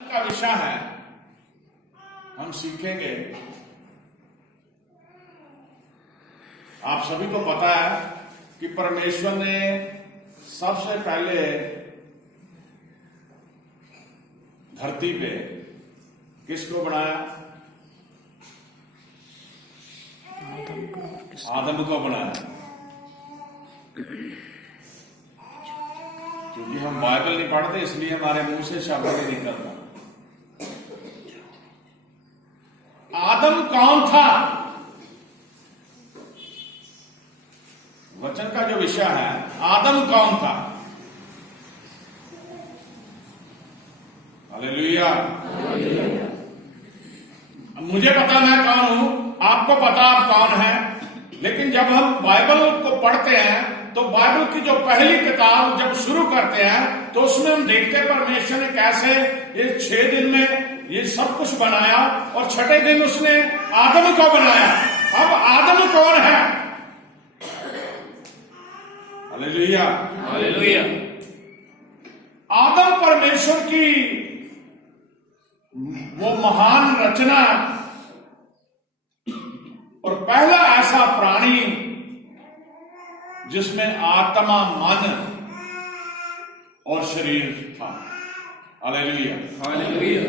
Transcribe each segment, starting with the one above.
का विषय है, हम सीखेंगे। आप सभी को पता है कि परमेश्वर ने सबसे पहले धरती पे किसको बनाया? आदम को बनाया। क्योंकि हम बाइबल नहीं पढ़ते इसलिए हमारे मुंह से शब्द नहीं निकलता। आदम कौन था? वचन का जो विषय है, आदम कौन था? हालेलुया। मुझे पता मैं कौन हूं, आपको पता आप कौन है, लेकिन जब हम बाइबल को पढ़ते हैं तो बाइबल की जो पहली किताब जब शुरू करते हैं तो उसमें हम देखते हैं परमेश्वर ने कैसे ये 6 दिन में ये सब कुछ बनाया और छठे दिन उसने आदम को बनाया। अब आदम कौन है? Hallelujah, hallelujah. आदम परमेश्वर की वो महान रचना और पहला ऐसा प्राणी जिसमें आत्मा, मन और शरीर था। Hallelujah, hallelujah.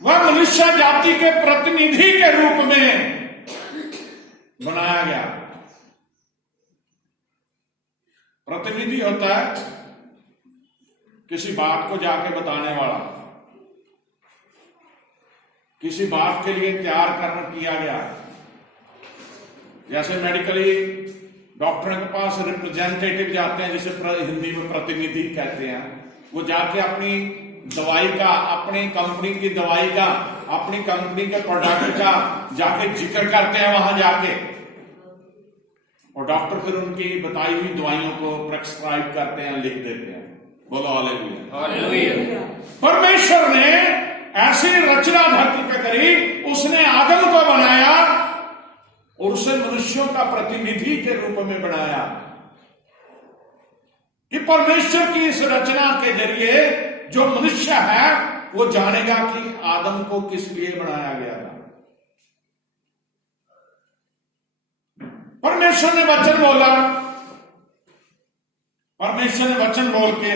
वह मनुष्य जाति के प्रतिनिधि के रूप में बनाया गया। प्रतिनिधि होता है किसी बात को जाके बताने वाला, किसी बात के लिए तैयार करना किया गया। जैसे मेडिकली डॉक्टरों के पास रिप्रेजेंटेटिव जाते हैं, जिसे हिंदी में प्रतिनिधि कहते हैं। वो जाके अपनी दवाई का, अपनी कंपनी की दवाई का, अपनी कंपनी के प्रोडक्ट का जाके जिक्र करते हैं वहां जाके, और डॉक्टर फिर उनकी बताई हुई दवाइयों को प्रेस्क्राइब करते हैं, लिख देते हैं। बोलो हालेलुया, हालेलुया। परमेश्वर ने ऐसी रचना धरती पे करी, उसने आदम को बनाया और उसे मनुष्यों का प्रतिनिधि के रूप में बनाया कि परमेश्वर की इस रचना के जरिए जो मनुष्य है वो जानेगा कि आदम को किस लिए बनाया गया था। परमेश्वर ने वचन बोला, परमेश्वर ने वचन बोल के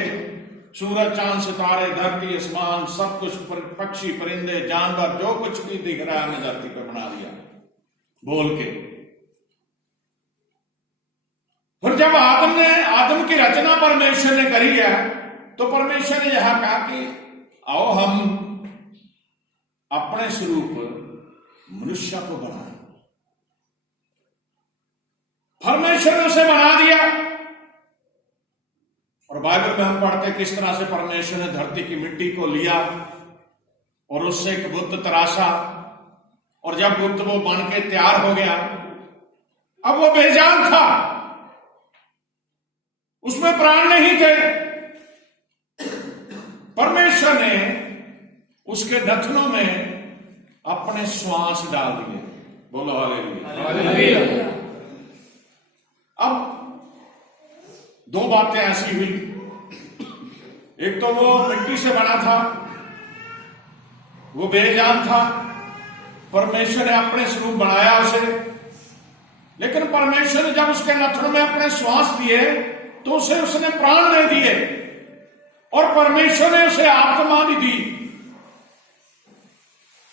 सूरज, चांद, सितारे, धरती, आसमान, सब कुछ, पक्षी, परिंदे, जानवर, जो कुछ भी दिख रहा है, हमने धरती पर बना दिया बोल के। फिर जब आदम की रचना परमेश्वर ने करी है तो परमेश्वर ने यह कहा कि आओ हम अपने स्वरूप मनुष्य को बनाएं। परमेश्वर ने उसे बना दिया। और बाइबल में हम पढ़ते किस तरह से परमेश्वर ने धरती की मिट्टी को लिया और उससे एक बुत तराशा, और जब बुत वो बन के तैयार हो गया, अब वो बेजान था, उसमें प्राण नहीं थे। परमेश्वर ने उसके नथनों में अपने श्वास डाल दिए। बोलो हालेलुया। अब 2 बातें ऐसी हुई। एक तो वो मिट्टी से बना था, वो बेजान था, परमेश्वर ने अपने स्वरूप बनाया उसे, लेकिन परमेश्वर ने जब उसके नथनों में अपने श्वास दिए तो उसे उसने प्राण दे दिए, और परमेश्वर ने उसे आत्मा भी दी।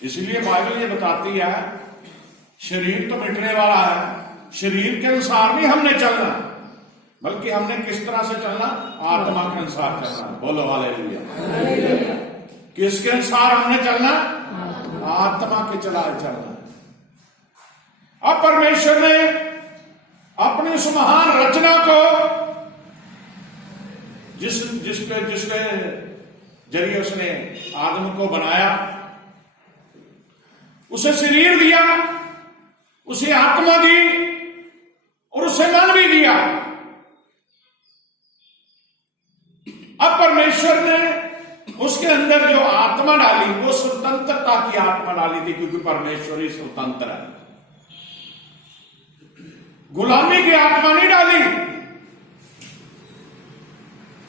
इसलिए बाइबल ये बताती है शरीर तो मिटने वाला है, शरीर के अनुसार नहीं हमने चलना, बल्कि हमने किस तरह से चलना? आत्मा के अनुसार चलना। बोलो हालेलुया। किसके अनुसार हमने चलना? आत्मा के चलना। अब परमेश्वर ने अपनी उस महान रचना को जिसके जरिए उसने आदम को बनाया, उसे शरीर दिया, उसे आत्मा दी और उसे मन भी दिया। अब परमेश्वर ने उसके अंदर जो आत्मा डाली वो स्वतंत्रता की आत्मा डाली थी, क्योंकि परमेश्वर ही स्वतंत्र है। गुलामी की आत्मा नहीं डाली।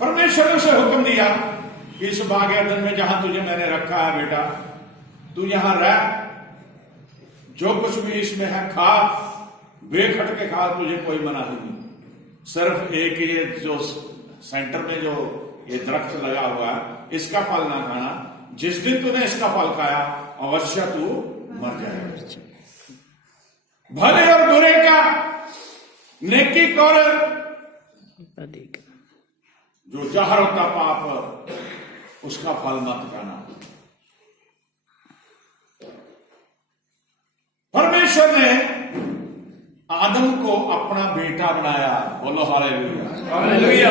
परमेश्वर ने उसे हुक्म दिया इस बाग एदन में जहां तुझे मैंने रखा है बेटा, तू यहां रह, जो कुछ भी इसमें है खा, बेखट के खा, तुझे कोई मना नहीं। सिर्फ एक ये जो सेंटर में जो ये दरख्त लगा हुआ है, इसका फल ना खाना। जिस दिन तूने इसका फल खाया अवश्य तू मर जाएगा। भले और बुरे का, नेकी और जो जहर होता पाप, उसका फल मत खाना। परमेश्वर ने आदम को अपना बेटा बनाया। बोलो हालेलुया। हालेलुया।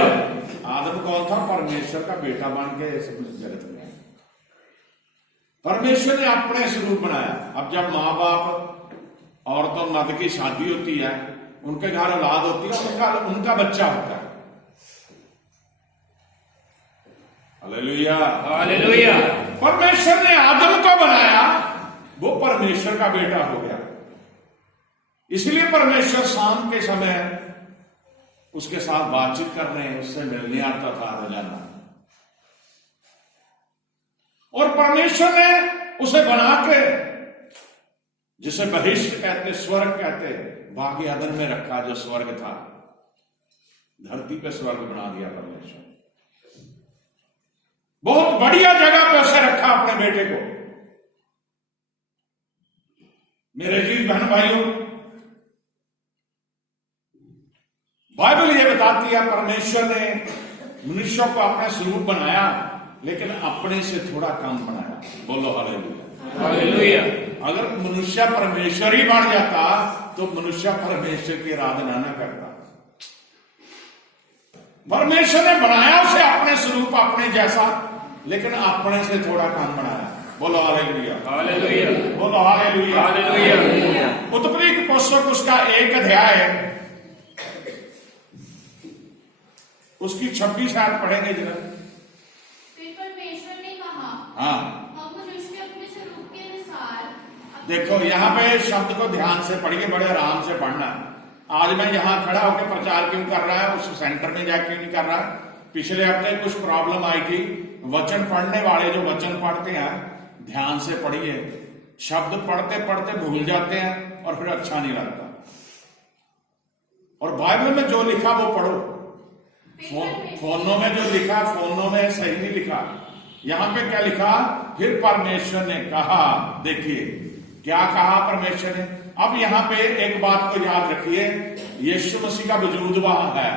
आदम कौन था? परमेश्वर का बेटा बन के इस जगत में परमेश्वर ने अपने स्वरूप बनाया। अब जब माँ बाप और तो नद की शादी होती है, उनके घर औलाद होती है, उनका बच्चा होता है। हालेलुया। हालेलुया। परमेश्वर ने आदम को बनाया, वो परमेश्वर का बेटा हो गया। इसलिए परमेश्वर शाम के समय उसके साथ बातचीत करने, उससे मिलने आता था रोजाना। और परमेश्वर ने उसे बना के, जिसे बहिष्ठ कहते, स्वर्ग कहते, बागी अदन में रखा, जो स्वर्ग था, धरती पे स्वर्ग बना दिया परमेश्वर। बहुत बढ़िया जगह पे उसे रखा अपने बेटे को। मेरे जीव बहन भाइयों, बाइबल ये बताती है परमेश्वर ने मनुष्यों को अपने स्वरूप बनाया, लेकिन अपने से थोड़ा कम बनाया। बोलो हालेलुया। हालेलुया। अगर मनुष्य परमेश्वर ही बन जाता तो मनुष्य परमेश्वर की आराधना न करता। परमेश्वर ने बनाया उसे अपने स्वरूप, अपने जैसा, लेकिन अपने से थोड़ा कम बनाया। बोलो हालेलुया। हालेलुया। बोलो हालेलुया। हालेलुया। उत्पत्ति की पुस्तक उसका 1 अध्याय, उसकी 26 आयत पढ़ेंगे जरा। फिर परमेश्वर ने कहा, हाँ, हम मनुष्य अपने स्वरूप के अनुसार देखो यहाँ पे शब्द को ध्यान से पढ़िए, बड़े आराम से पढ़ना। आज मैं यहाँ खड़ा होकर प्रचार क्यों कर रहा है, उस सेंटर में जाके क्यों नहीं कर रहा? पिछले हफ्ते कुछ प्रॉब्लम आई थी। वचन पढ़ने वाले जो वचन पढ़ते हैं, ध्यान से पढ़िए। शब्द पढ़ते पढ़ते भूल जाते हैं और फिर अच्छा नहीं लगता। और बाइबल में जो लिखा वो पढ़ो। फोनों में जो लिखा, फोनों में सही नहीं लिखा। यहां पे क्या लिखा? फिर परमेश्वर ने कहा। देखिए क्या कहा परमेश्वर ने। अब यहां पे एक बात को याद रखिए, यीशु मसीह का वजूद वहां है।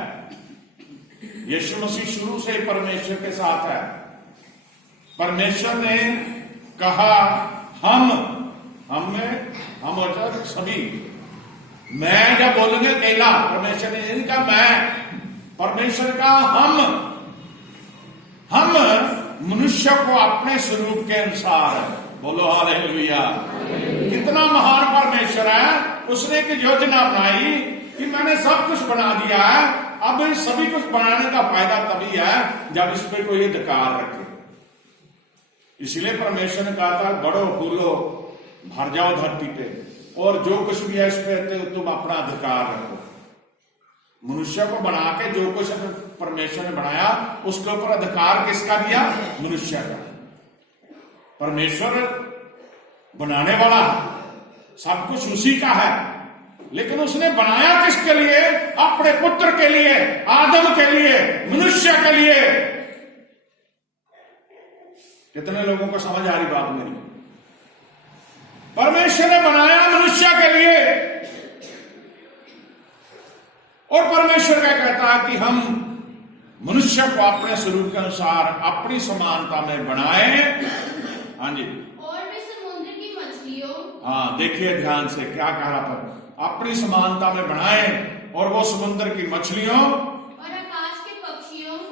यीशु मसीह शुरू से ही परमेश्वर के साथ है। परमेश्वर ने कहा हम और सभी, मैं जब बोलेंगे अकेला, परमेश्वर ने नहीं कहा मैं, परमेश्वर का हम मनुष्य को अपने स्वरूप के अनुसार। बोलो हालेलुया। कितना महान परमेश्वर है। उसने एक योजना बनाई कि मैंने सब कुछ बना दिया है, अब सभी कुछ बनाने का फायदा तभी है जब इस पे कोई अधिकार रखे। इसलिए परमेश्वर ने कहा था बढ़ो फूलो भर जाओ धरती पे, और जो कुछ भी है इस पे तुम अपना अधिकार रखो। मनुष्य को बना के जो कुछ परमेश्वर ने बनाया, उसके ऊपर अधिकार किसका दिया? मनुष्य का। परमेश्वर बनाने वाला, सब कुछ उसी का है, लेकिन उसने बनाया किसके लिए? अपने पुत्र के लिए, आदम के लिए, मनुष्य के लिए। कितने लोगों को समझ आ रही बात मेरी? परमेश्वर ने बनाया मनुष्य के लिए, और परमेश्वर क्या कहता है कि हम मनुष्य को अपने स्वरूप के अनुसार अपनी समानता में बनाए। हाँ जी। और वे समुद्र की मछलियों, हाँ देखिए ध्यान से क्या कहा पर, अपनी समानता में बनाए, और वो समुद्र की मछलियों और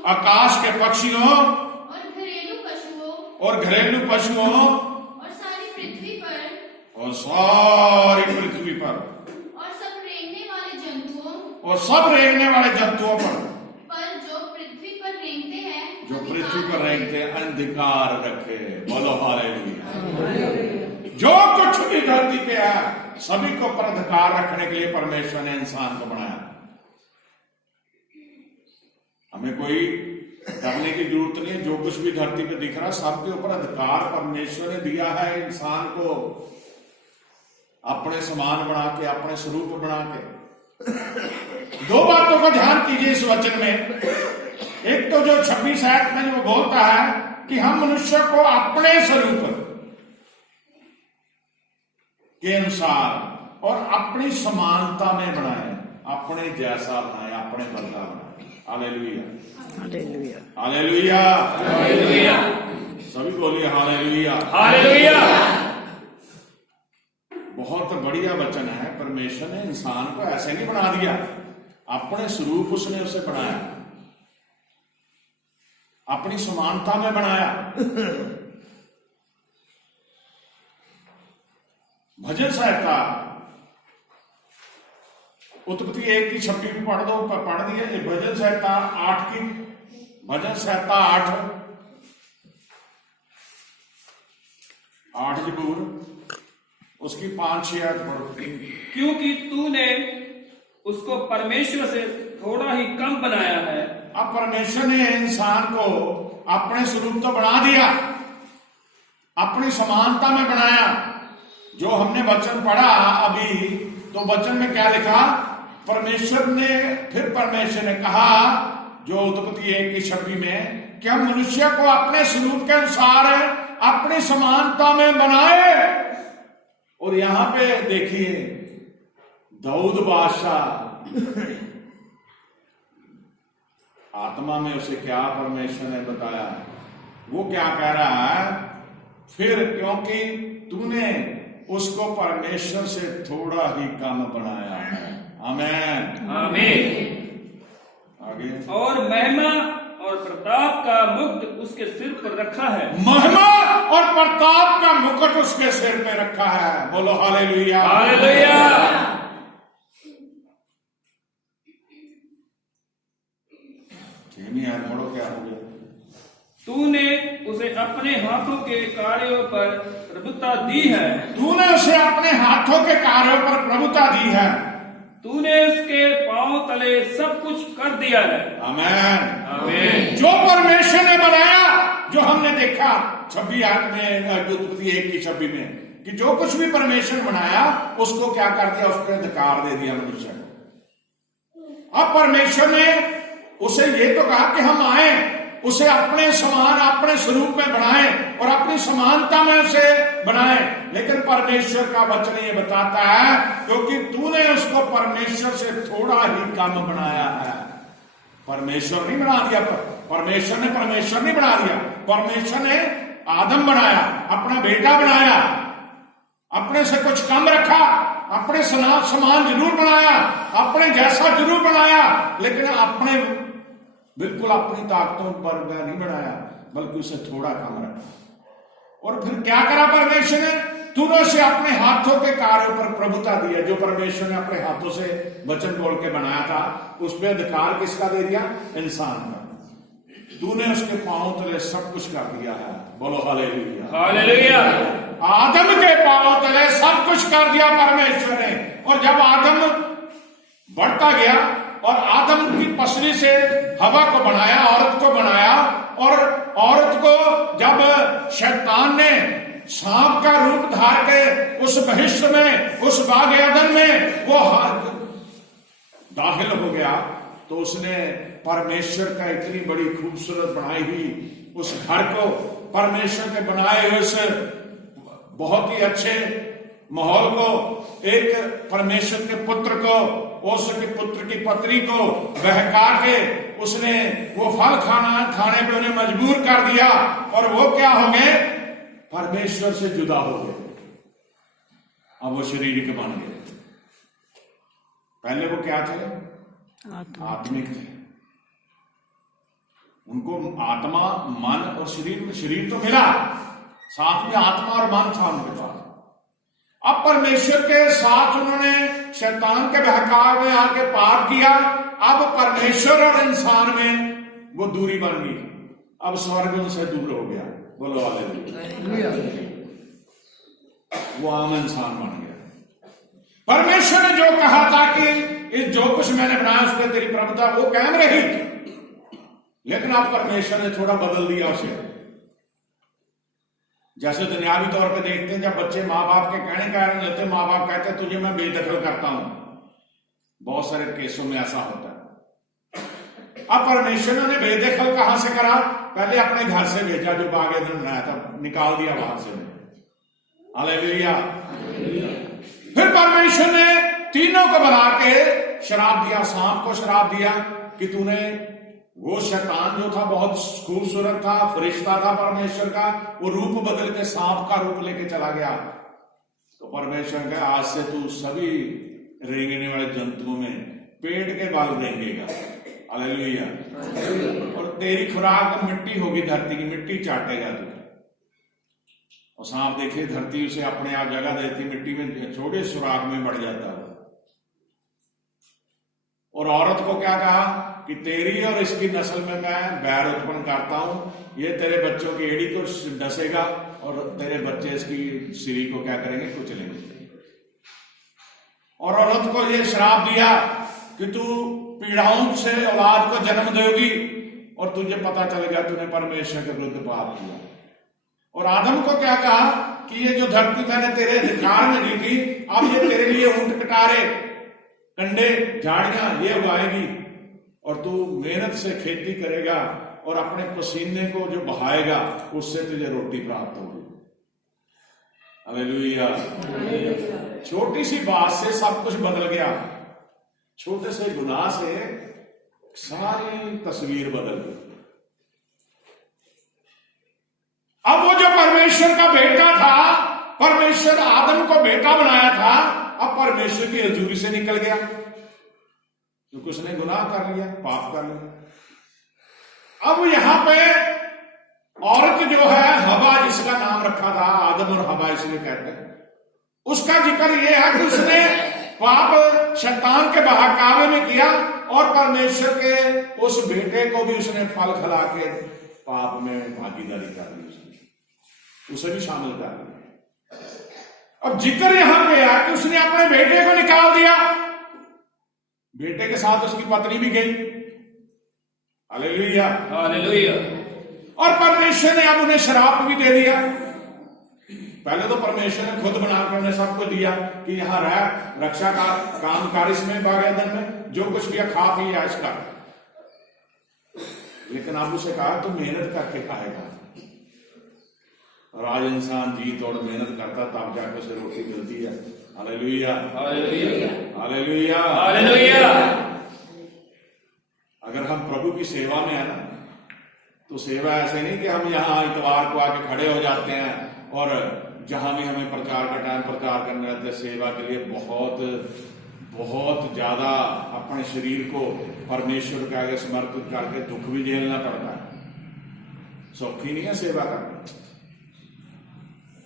आकाश के पक्षियों, और घरेलू पशुओं और सारी पृथ्वी पर, और सब रेंगने वाले जंतुओं पर जो पृथ्वी पर रेंगते हैं, अंधकार रखे। बोलो हालेलुया। जो कुछ भी धरती पे है, सभी को पर अधिकार रखने के लिए परमेश्वर ने इंसान को बनाया। हमें कोई करने की जरूरत नहीं है। जो कुछ भी धरती पे दिख रहा है सबके ऊपर अधिकार परमेश्वर ने दिया है। इंसान को अपने समान बना के, अपने स्वरूप बना के। दो बातों का ध्यान कीजिए इस वचन में। एक तो जो 26 आयत में जो बोलता है कि हम मनुष्य को अपने स्वरूप के अनुसार और अपनी समानता में बनाए, अपने जैसा बनाए, अपने बदला बनाए। हालेलुया, हालेलुया, हालेलुया, हालेलुया, सभी बोलिए हालेलुया, हालेलुया। बहुत बढ़िया वचन है। परमेश्वर ने इंसान को ऐसे नहीं बना दिया, अपने स्वरूप उसने उसे बनाया, अपनी समानता में बनाया। भजन संहिता उत्पत्ति 1 की 26 भी पढ़ दो, पढ़ दिए। भजन संहिता 8 की, भजन संहिता 8 जबूर उसकी 5-6 आयत पढ़ो। क्योंकि तूने उसको परमेश्वर से थोड़ा ही कम बनाया है। अब परमेश्वर ने इंसान को अपने स्वरूप तो बना दिया, अपनी समानता में बनाया। जो हमने वचन पढ़ा अभी, तो वचन में क्या लिखा? परमेश्वर ने, फिर परमेश्वर ने कहा, जो उत्पत्ति 1 की 26 में, कि हम मनुष्य को अपने स्वरूप के अनुसार अपनी समानता में बनाए। और यहां पे देखिए दाऊद बादशाह आत्मा में उसे क्या परमेश्वर ने बताया, वो क्या कह रहा है? फिर क्योंकि तूने उसको परमेश्वर से थोड़ा ही कम बनाया है। आमीन, आमीन। आगे, और महिमा और प्रताप का मुकुट उसके सिर पर रखा है। महिमा और प्रताप का मुकुट उसके सिर पे रखा है। बोलो हालेलुया, हालेलुया। नहीं यार, बोलो क्या हो गया? तूने उसे अपने हाथों के कार्यों पर प्रभुता दी है। तूने उसे अपने हाथों के कार्यों पर प्रभुता दी है। तूने उसके पांव तले सब कुछ कर दिया है। आमीन, आमीन। जो परमेश्वर ने बनाया, जो हमने देखा 26 आयत में, उत्पत्ति 1 की 26 में, कि जो कुछ भी परमेश्वर बनाया उसको क्या कर दिया? उसको अधिकार दे दिया मनुष्य को। अब परमेश्वर ने उसे ये तो कहा कि हम आए, उसे अपने समान, अपने स्वरूप में बनाएं और अपनी समानता में उसे बनाएं। लेकिन परमेश्वर का वचन ये बताता है, क्योंकि तूने उसको परमेश्वर से थोड़ा ही कम बनाया है। परमेश्वर नहीं बना दिया, परमेश्वर नहीं बना दिया। परमेश्वर ने आदम बनाया, अपना बेटा बनाया, अपने से कुछ कम रखा, अपने समान जरूर बनाया, अपने जैसा जरूर बनाया, लेकिन अपने बिल्कुल अपनी ताकतों पर वह नहीं बनाया, बल्कि उसे थोड़ा कम रखा। और फिर क्या करा परमेश्वर ने? तूने उसे अपने हाथों के कार्यों पर प्रभुता दी है। जो परमेश्वर ने अपने हाथों से वचन बोल के बनाया था, उस पर अधिकार किसका दे दिया? इंसान का। तूने उसके पांव तले सब कुछ कर दिया है। बोलो हालेलुया, हालेलुया। आदम के पांव तले सब कुछ कर दिया परमेश्वर ने। और जब आदम बढ़ता गया और आदम की पसली से हवा को बनाया, औरत को बनाया, और औरत को जब शैतान ने सांप का रूप धार के उस बहिष्ठ में, उस बाग एदन में वो दाखिल हो गया, तो उसने परमेश्वर का इतनी बड़ी खूबसूरत बनाई हुई उस घर को, परमेश्वर के बनाए हुए उस बहुत ही अच्छे माहौल को, एक परमेश्वर के पुत्र को, उसके पुत्र की पत्नी को बहका के उसने वो फल खाने पे उन्हें मजबूर कर दिया। और वो क्या हो गए? परमेश्वर से जुदा हो गए। अब वो शरीर के बन गए। पहले वो क्या थे? आत्मिक थे। उनको आत्मा, मन और शरीर तो मिला, साथ में आत्मा और मन था उनके पास। अब परमेश्वर के साथ उन्होंने शैतान के बहकाव में आके पाप किया। अब परमेश्वर और इंसान में वो दूरी बन गई। अब स्वर्ग उनसे दूर हो गया। बोलो हालेलुया। वो आम इंसान बन गया। परमेश्वर ने जो कहा था कि इस जो कुछ मैंने बनाया उस पर तेरी प्रभुता, वो कायम रही। लेकिन अब परमेश्वर ने थोड़ा बदल दिया उसे। जैसे दुनियावी तौर पे देखते हैं, जब बच्चे माँ बाप के कहने का नहीं लेते, माँ बाप कहते हैं तुझे मैं बेदखल करता हूं। बहुत सारे केसों में ऐसा होता है। अब परमेश्वर ने बेदखल कहां से करा? पहले अपने घर से भेजा, जो बाग एदन बनाया था, निकाल दिया वहां से। हालेलुया। फिर परमेश्वर ने तीनों को बना के श्राप दिया। सांप को श्राप दिया कि तूने, वो शैतान जो था बहुत खूबसूरत था, फरिश्ता था परमेश्वर का, वो रूप बदल के सांप का रूप लेके चला गया। तो परमेश्वर ने कहा आज से तू सभी रेंगने वाले जंतुओं में पेड़ के बाल रेंगेगा। हालेलुया। और तेरी खुराक मिट्टी होगी, धरती की मिट्टी चाटेगा तू। और सांप देखिए धरती उसे अपने आप जगह देती, मिट्टी में छोटे सुराख में बढ़ जाता है। और औरत को क्या कहा कि तेरी और इसकी नस्ल में मैं बैर उत्पन्न करता हूं, ये तेरे बच्चों की एड़ी को डसेगा और तेरे बच्चे इसकी सिरी को क्या करेंगे? कुचलेंगे। और औरत को ये श्राप दिया कि तू पीड़ाओं से औलाद को जन्म देगी और तुझे पता चलेगा तूने परमेश्वर के विरुद्ध पाप किया। और आदम को क्या कहा कि ये जो धरती मैंने तेरे अधिकार में दी थी, अब ये तेरे लिए ऊंट कटारे, कंडे, झाड़ियां ये उगाएगी और तू मेहनत से खेती करेगा और अपने पसीने को जो बहाएगा उससे तुझे रोटी प्राप्त होगी। हालेलुया। छोटी सी बात से सब कुछ बदल गया। छोटे से गुनाह से सारी तस्वीर बदल गई। अब वो जो परमेश्वर का बेटा था, परमेश्वर आदम को बेटा बनाया था, अब परमेश्वर की हजूरी से निकल गया क्योंकि उसने गुनाह कर लिया, पाप कर लिया। अब यहां पे औरत जो है, हवा जिसका नाम रखा था, आदम और हवा इसलिए कहते हैं, उसका जिक्र यह है कि उसने पाप शैतान के बहकावे में किया और परमेश्वर के उस बेटे को भी उसने फल खिला के पाप में भागीदारी कर ली, उसे भी शामिल कर लिया। अब जिक्र यहां पे है कि उसने अपने बेटे को निकाल दिया, बेटे के साथ उसकी पत्नी भी गई। Hallelujah, hallelujah. और परमेश्वर ने अब उन्हें श्राप भी दे दिया। पहले तो परमेश्वर ने खुद बनाकर उन्हें सबको दिया कि यहां रह, रक्षा का काम कर इसमें, बाग एदन में जो कुछ भी खा पी ऐश कर। लेकिन अब उसे कहा तू मेहनत करके खाएगा। और आज इंसान जी तोड़ मेहनत करता तब जाकर उसे रोटी मिलती है। Hallelujah, hallelujah, hallelujah, hallelujah. अगर हम प्रभु की सेवा में है ना, तो सेवा ऐसे नहीं कि हम यहाँ इतवार को आके खड़े हो जाते हैं और जहां भी हमें प्रचार का टाइम प्रचार करने रहते हैं। सेवा के लिए बहुत बहुत ज्यादा अपने शरीर को परमेश्वर के आगे समर्पित करके दुख भी झेलना पड़ता है। सौखी नहीं है सेवा करनी,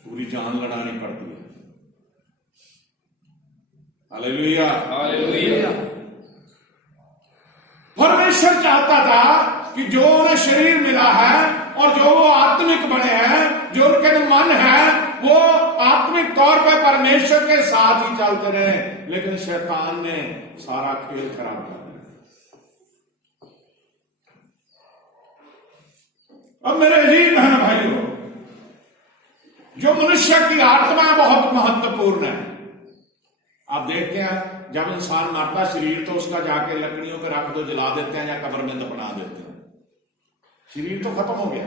पूरी जान लड़ानी पड़ती है। Hallelujah, hallelujah. परमेश्वर चाहता था कि जो उन्हें शरीर मिला है और जो वो आत्मिक बने हैं, जो उनके मन है, वो आत्मिक तौर पर परमेश्वर के साथ ही चलते रहे। लेकिन शैतान ने सारा खेल खराब कर दिया। अब मेरे अजीज बहन भाइयों, जो मनुष्य की आत्मा बहुत महत्वपूर्ण है। आप देखते हैं जब इंसान मरता शरीर, तो उसका जाके लकड़ियों पे रख दो, जला देते हैं या कब्र में दफना देते हैं। शरीर तो खत्म हो गया।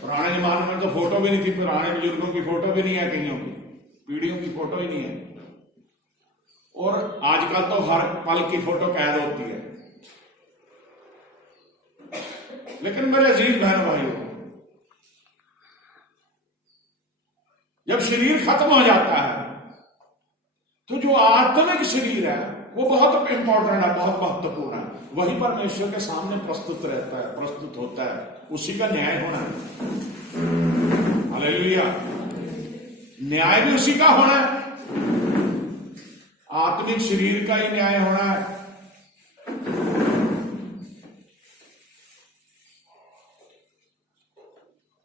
पुराने जमाने में तो फोटो भी नहीं थी, पुराने बुजुर्गों की फोटो भी नहीं है, कईयों की पीढ़ियों की फोटो ही नहीं है। और आजकल तो हर पल की फोटो कैद होती है। लेकिन मेरे अजीज बहन भाइयों, जब शरीर खत्म हो जाता है तो जो आत्मिक शरीर है वो बहुत इंपॉर्टेंट है, बहुत महत्वपूर्ण है। वही परमेश्वर के सामने प्रस्तुत रहता है, प्रस्तुत होता है, उसी का न्याय होना है। हालेलुया। न्याय भी उसी का होना है, आत्मिक शरीर का ही न्याय होना है।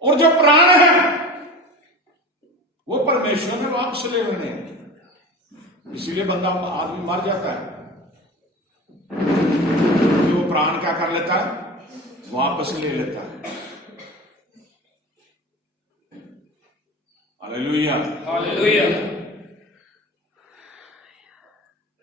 और जो प्राण है वो परमेश्वर ने वापस ले लेने हैं। इसीलिए बंदा, आदमी मर जाता है कि वो प्राण क्या कर लेता है, वापस ले लेता है। हालेलुया। हालेलुया।